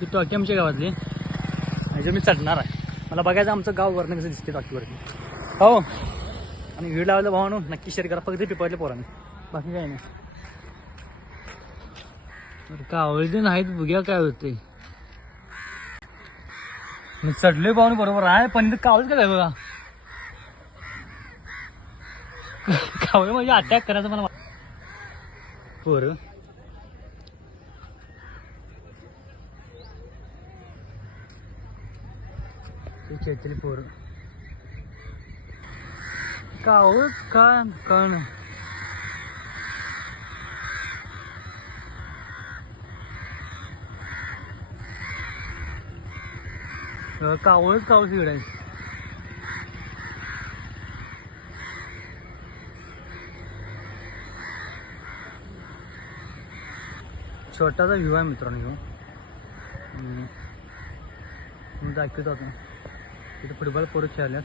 ती टॉकी आमच्या गावातली ह्याच्यावर मी चढणार आहे. मला बघायचं आमचं गाव वरनं कसं दिसते टॉकीवरती. हो आणि व्हिडिओ लावलं भावानो नक्की शेअर करा. फक्त पिपळले पोराने बाकी काय नाही. कावळे नाहीत बघूया काय होते. मी चढले पाहून बरोबर आहे पण इथं कावळच काय बघा. कावळे म्हणजे अटॅक करायचं मला पोरं. चैतली पोरं कावळ का कळण. कावळच कावळ तिकडे आहे. छोटासा व्ह्यू आहे मित्रांनो. मी दाखवतो आता तिथे फुटबॉल पोरं खेळल्यात.